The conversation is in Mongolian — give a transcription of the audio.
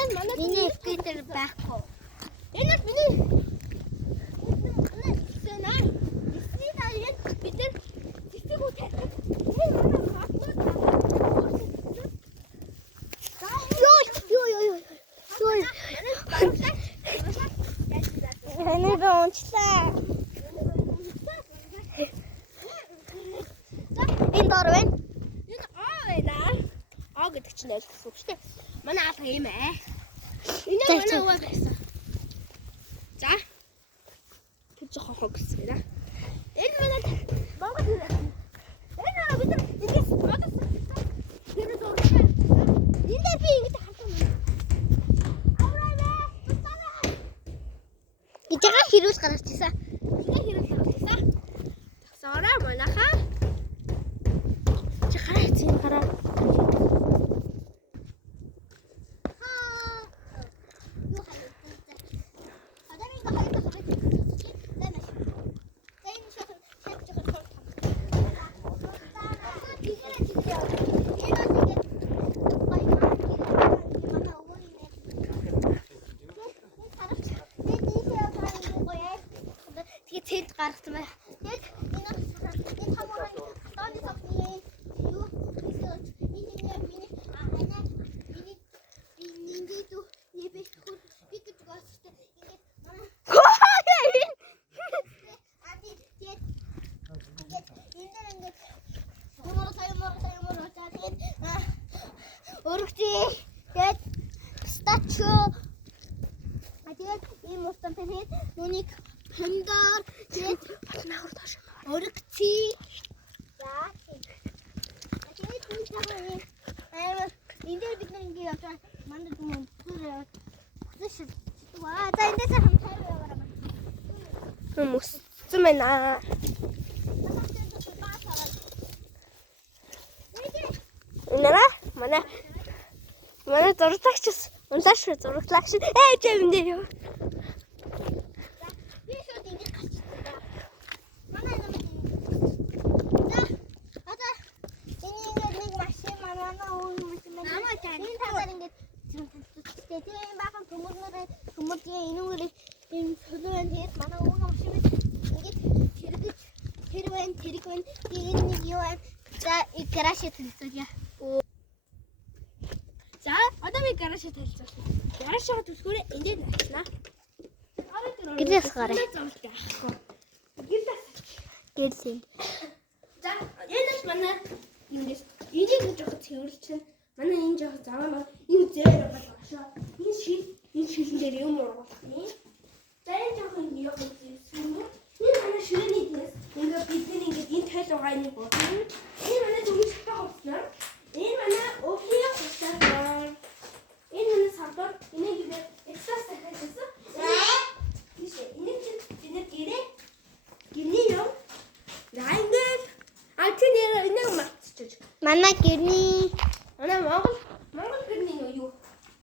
Миний скейтер байхгүй. Энэ миний гэдэг чинь ойлгосон шүү дээ. Манай аалга юм ээ. Энэ манай өвөө байсан. За. Тэг жоохон хог гэсэн нэ. Энэ манай Монгол юм. Энэ манай бид нар ингээс бодсон. Тэр зураг. Эндээ би ингэж хамтан. Авраа. Итага хэрүүл гарч ирсэн. Ингээ хэрүүл гарч ирсэн. Тэгсээрээ манайхаа. Чи хараа чинь хараа. Тэд гаргасан бай. Яг энэ хамааран тооны сохны юу эсвэл миний дүү небе хөл бид гостой ингээд тэгээд стачу тэгээд ийм устан тэнхэд нүник хэндар тэгээд батнахур тоош өргөци за тэгээд энэ цагаан энэ бид нэг ингэ яваа мандад юм бүр зэшил за эндээс хамтаар яваарай мөсцөн байна нэрэ манай зурагч унтааш зураглагч чимдээ юу За, одоо би гараж хэлцүүлээ. Гараж төлөхөөрөө эндээ наачна. Гэрээс гараа. Гэрсэн. За, энэс манай эндээс энийг жоох цэвэрлчихнэ. Манай энэ жоох заваа энэ зээр болгоошоо. Энэ шилэн дээр юм ургуулах юм. За, энэ жоох ингэ явах юм. Энэ манай ширээний дэс. Ингээ бид ингээд энэ тойл байгаа нэг бодно. Энэ манай зөвхөн шатаа хувцсан. Энэ манай өвлийн хувцсан. Энэ манай савдар энийг бид экстрас хийсэн. Энийг чинь гэрээ гэрний юм. Райнгер. Ачнэр энийг матчих. Манай гэрний манай Монгол